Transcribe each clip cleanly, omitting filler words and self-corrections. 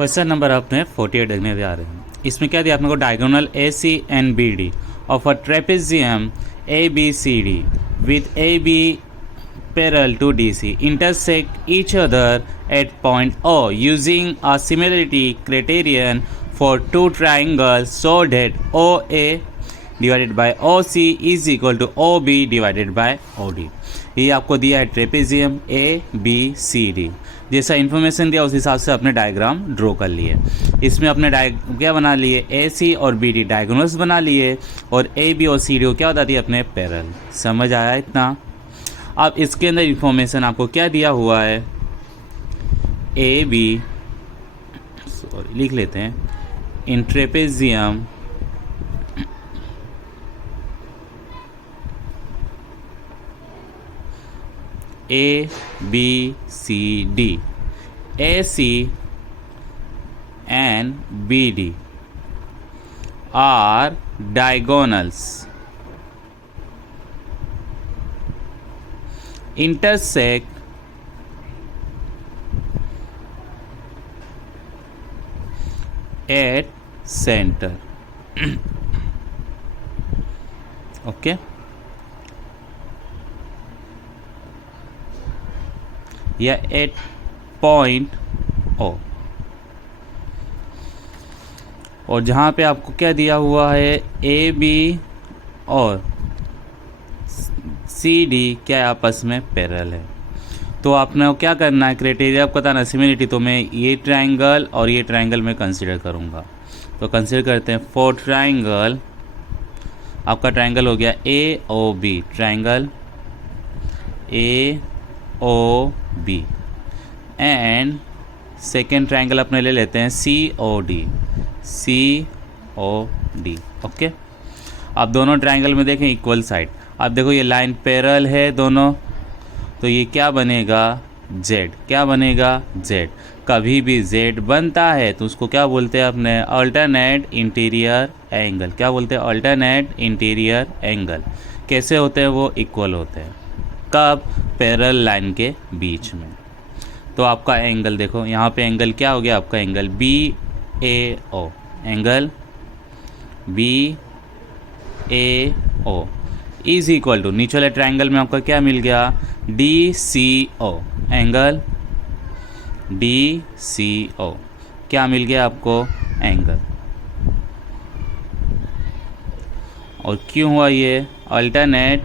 Question number अपने 48 देखने जा रहे हैं। इसमें क्या दिया अपने को, diagonal A C and B D of a trapezium A B C D with A B parallel to DC intersect each other at point O using a similarity criterion for two triangles so that OA divided by OC is equal to OB divided by OD। ये आपको दिया है trapezium A B C D, जैसा information दिया उस हिसाब से अपने डायग्राम ड्रॉ कर लिए। इसमें अपने क्या बना लिए, ए सी और बी डी डायगोनल्स बना लिए और ए बी और सी डी को क्या बताती है अपने पैरेलल। समझ आया इतना? अब इसके अंदर इंफॉर्मेशन आपको क्या दिया हुआ है, ए बी सॉरी लिख लेते हैं, in trapezium A B C D, A C and B D are diagonals intersect at center। Okay, या एट पॉइंट ओ। और जहां पे आपको क्या दिया हुआ है, ए बी और सी डी क्या आपस में पैरेलल है, तो आपने क्या करना है, क्राइटेरिया आपको बताना सिमिलरिटी। तो मैं ये ट्रायंगल और ये ट्रायंगल में कंसीडर करूँगा। तो कंसीडर करते हैं फॉर ट्रायंगल, आपका ट्रायंगल हो गया A O B, triangle A O B. And second triangle अपने ले लेते हैं C O D, C O D. Okay, अब दोनों ट्रायंगल में देखें इक्वल साइड। अब देखो ये लाइन पैरेलल है दोनों, तो ये क्या बनेगा, जेड। क्या बनेगा, जेड। कभी भी जेड बनता है तो उसको क्या बोलते हैं अपने, अल्टरनेट इंटीरियर एंगल। क्या बोलते हैं, अल्टरनेट इंटीरियर एंगल। कैसे होते हैं वो, इक्वल होते हैं। कब, पैरेलल लाइन के बीच में। तो आपका एंगल देखो यहाँ पे एंगल क्या हो गया, आपका angle B A O, angle B A O is equal to, नीचे वाले ट्रायंगल में आपका क्या मिल गया, D C O, angle D C O. क्या मिल गया आपको, एंगल। और क्यों हुआ ये, अल्टरनेट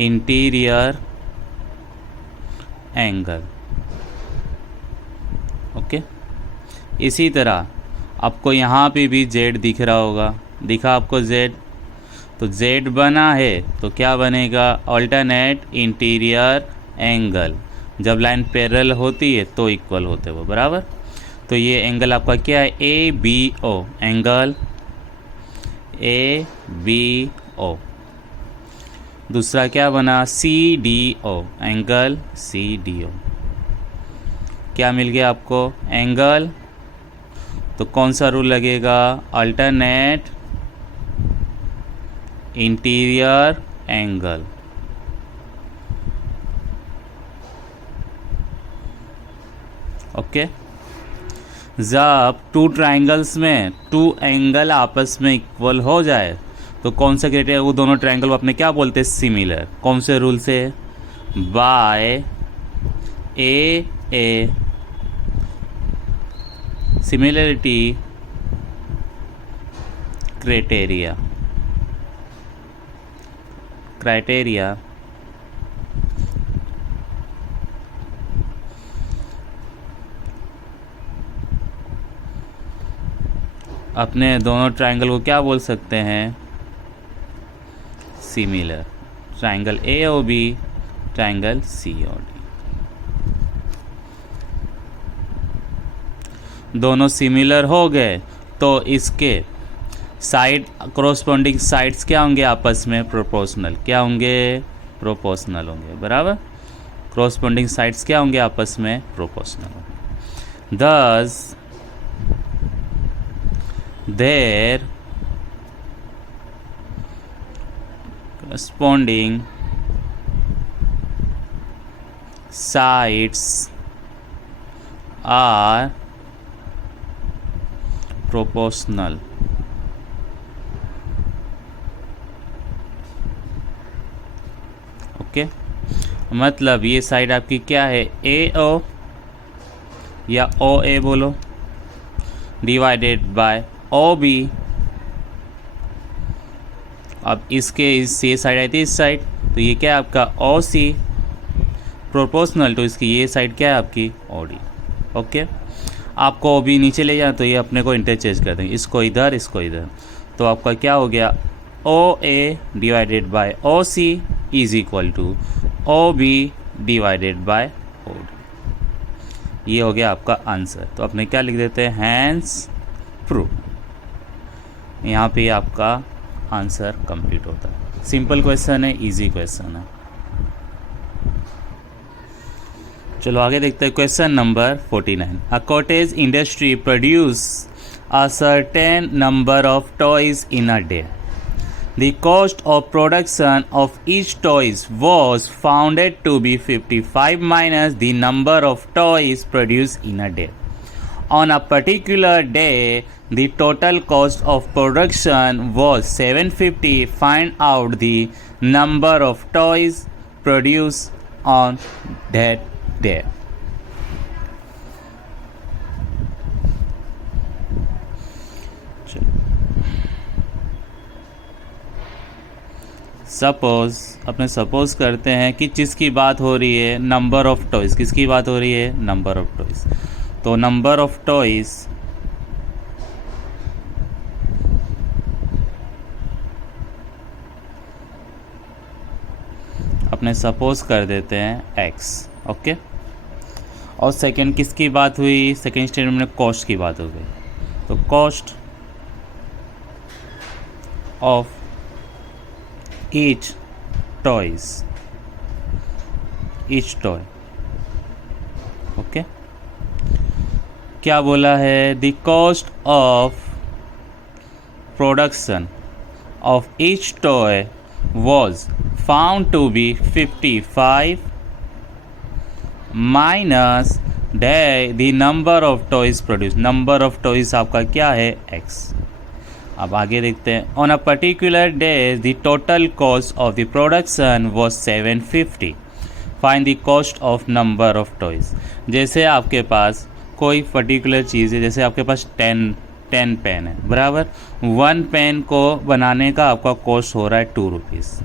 इंटीरियर एंगल। ओके, इसी तरह आपको यहाँ पे भी जेड दिख रहा होगा, दिखा आपको जेड, तो जेड बना है तो क्या बनेगा, अल्टरनेट इंटीरियर एंगल। जब लाइन पैरेलल होती है तो इक्वल होते हैं वो, बराबर। तो ये एंगल आपका क्या है, A B O, angle A B O. दूसरा क्या बना, C D O, angle C D O. क्या मिल गया आपको, एंगल। तो कौन सा रूल लगेगा, अल्टरनेट इंटीरियर एंगल। ओके, जब टू ट्रायंगल्स में टू एंगल आपस में इक्वल हो जाए तो कौन सा क्राइटेरिया, वो दोनों ट्रायंगल अपने क्या बोलते हैं, सिमिलर। कौन से रूल से, बाय ए सिमिलरिटी क्राइटेरिया अपने दोनों ट्रायंगल को क्या बोल सकते हैं, similar. Triangle A O B, triangle C O D, दोनों सिमिलर हो गए तो इसके साइड कॉरस्पॉन्डिंग साइड्स क्या होंगे आपस में, प्रोपोर्शनल। क्या होंगे, प्रोपोर्शनल होंगे, बराबर। कॉरस्पॉन्डिंग साइड्स क्या होंगे आपस में, प्रोपोर्शनल होंगे। thus their corresponding sides are proportional. Okay, मतलब ये साइड आपकी क्या है, ए ओ या ओ ए बोलो, डिवाइडेड बाय ओ बी। अब इसके ये साइड आई थी इस साइड, तो ये क्या है आपका ओ सी, प्रोपोर्शनल टू इसकी ये साइड क्या है आपकी ओ डी। ओके, आपको ओ बी नीचे ले जाना तो ये अपने को इंटरचेंज कर देंगे, इसको इधर इसको इधर, तो आपका क्या हो गया, O A divided by O C is equal to O B divided by O D. ये हो गया आपका आंसर। तो अपने क्या लिख देते हैं, हैंस प्रूव। यहाँ पे आपका आंसर कंप्लीट होता है। सिंपल क्वेश्चन है, इजी क्वेश्चन है। चलो आगे देखते हैं question number 49। A cottage industry produce a certain number of toys in a day. The cost of production of each toys was founded to be 55 minus the number of toys produced in a day. On a particular day, the total cost of production was 750. Find out the number of toys produced on that day. Suppose अपने suppose करते हैं कि जिसकी बात हो रही है number of toys, किसकी बात हो रही है, नंबर ऑफ टॉयज़। तो नंबर ऑफ टॉयज़ अपने सपोज कर देते हैं x। ओके, और सेकंड किसकी बात हुई, सेकंड स्टेटमेंट में कॉस्ट की बात हो गई, तो cost of each toys, each toy। Okay, क्या बोला है, the cost of production of each toy was found to be 55 minus the number of toys produced। Number of toys आपका क्या है, x। अब आगे देखते हैं, on a particular day the total cost of the production was 750। Find the cost of number of toys. जैसे आपके पास कोई पर्टिकुलर चीज़ है, जैसे आपके पास 10 पेन है, बराबर 1 पेन को बनाने का आपका कॉस्ट हो रहा है 2 रुपीज़,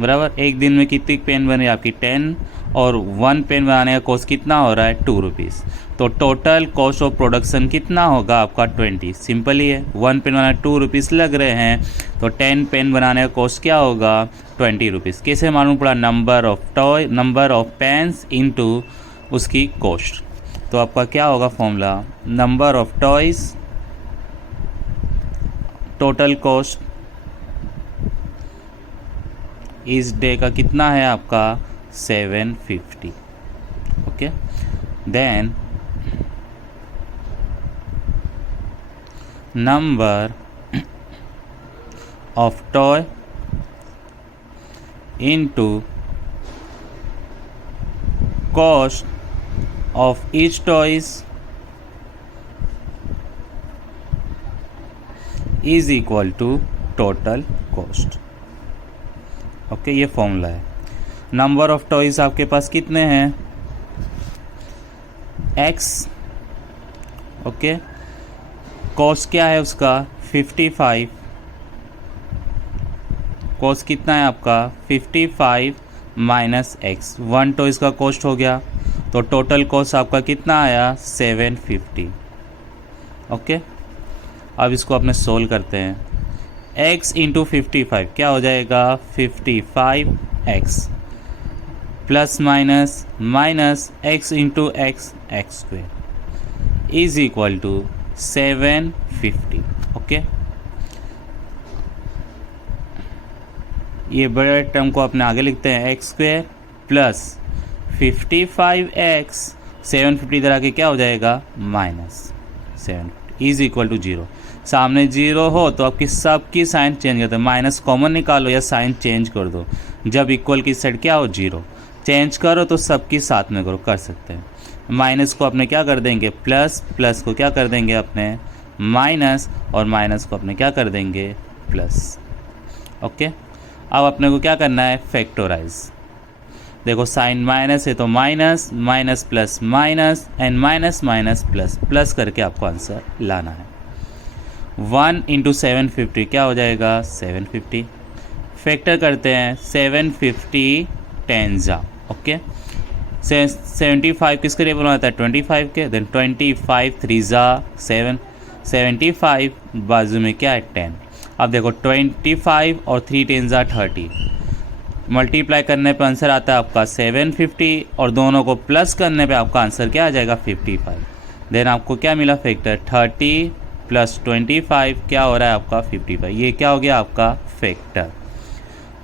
बराबर। एक दिन में कितनी पेन बनी आपकी, 10, और 1 पेन बनाने का कॉस्ट कितना हो रहा है, 2 रुपीज़। तो टोटल कॉस्ट ऑफ प्रोडक्शन कितना होगा आपका 20। सिंपल ही है, 1 पेन बनाने 2 रुपीज़ लग रहे हैं, तो 10 पेन बनाने का कॉस्ट क्या होगा, 20 रुपीज़। कैसे मालूम पड़ा, नंबर ऑफ पेन्स इनटू उसकी कॉस्ट। तो आपका क्या होगा formula, number of toys total cost इस डे का कितना है आपका 750। Okay, then number of toy into cost of each toys is equal to total cost। Okay, ये फॉर्मूला है। नंबर ऑफ टॉयज आपके पास कितने हैं, x। ओके, कॉस्ट क्या है उसका 55, कॉस्ट कितना है आपका 55 माइनस एक्स, 1 टॉयज का कॉस्ट हो गया, तो टोटल कॉस्ट आपका कितना आया 750। ओके, अब इसको अपने सोल्व करते हैं, x इंटू 55 क्या हो जाएगा 55x plus minus x into x square is equal to 750। Okay, ये बड़े टर्म को अपने आगे लिखते हैं एक्स स्क्वेयर प्लस 55x 750 इधर आके क्या हो जाएगा -750 इज इक्वल टू 0। सामने 0 हो तो आपकी सबकी साइन चेंज कर दो, माइनस कॉमन निकालो या साइन चेंज कर दो। जब इक्वल की साइड क्या हो 0, चेंज करो तो सबकी साथ में करो, कर सकते हैं। माइनस को अपने क्या कर देंगे प्लस, प्लस को क्या कर देंगे अपने माइनस, और माइनस को अपने क्या कर देंगे प्लस। ओके, अब अपने को क्या करना है फैक्टराइज। देखो साइन माइनस है तो minus, minus plus minus, and minus minus plus, plus करके आपको आंसर लाना है। 1 इंटू 750 क्या हो जाएगा 750। फैक्टर करते हैं 750 10 जा। ओके, 75 किसके टेबल में आता है 25 के, देन 25 3 जा 7, 75 बाजू में क्या है 10। अब देखो 25 और 3 10 जा 30, मल्टीप्लाई करने पे आंसर आता है आपका 750, और दोनों को प्लस करने पे आपका आंसर क्या आ जाएगा 55। देन आपको क्या मिला फैक्टर 30 प्लस 25 क्या हो रहा है आपका 55। ये क्या हो गया आपका फैक्टर।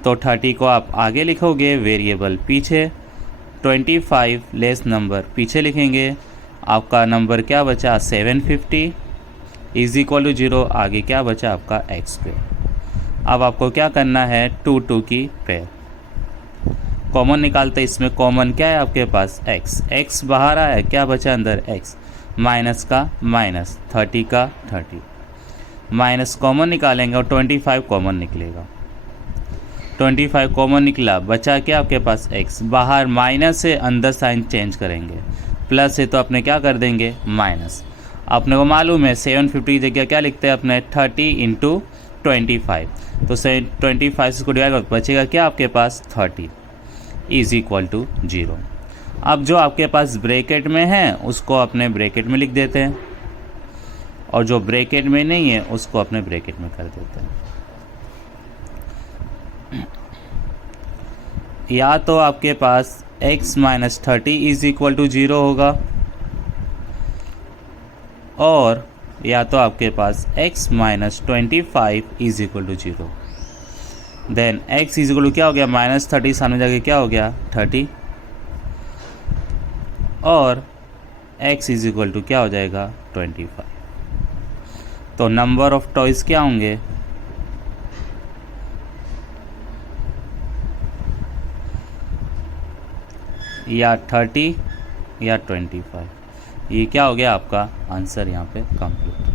तो 30 को आप आगे लिखोगे वेरिएबल पीछे, 25 लेस नंबर पीछे लिखेंगे, आपका नंबर क्या बचा 750 इज इक्वल टू 0, आगे क्या बचा आपका एक्स स्क्वायर। अब आपको क्या करना है 2 2 की पेयर, कॉमन निकालते, इसमें कॉमन क्या है आपके पास x, x बाहर आया क्या बचा अंदर x, माइनस का माइनस 30 का 30, माइनस कॉमन निकालेंगे और 25 कॉमन निकलेगा, 25 कॉमन निकला, बचा क्या आपके पास x, बाहर माइनस है अंदर साइन चेंज करेंगे, प्लस है तो अपने क्या कर देंगे माइनस। अपने को मालूम है 750 की जगह क्या लिखते हैं अपने 30 इंटू 25, तो 25 से डिवाइड कर बचेगा क्या आपके पास 30 इज इक्वल टू 0। अब जो आपके पास ब्रैकेट में है उसको अपने ब्रैकेट में लिख देते हैं, और जो ब्रैकेट में नहीं है उसको अपने ब्रैकेट में कर देते हैं। या तो आपके पास x minus 30 is equal to 0 होगा, और या तो आपके पास x minus 25 is equal to 0। Then x is equal to क्या हो गया माइनस 30, सामने जाके क्या हो गया 30, और x इज इक्वल टू क्या हो जाएगा 25। तो नंबर ऑफ टॉयज क्या होंगे या 30 या 25। ये क्या हो गया आपका आंसर यहाँ पे कंप्लीट।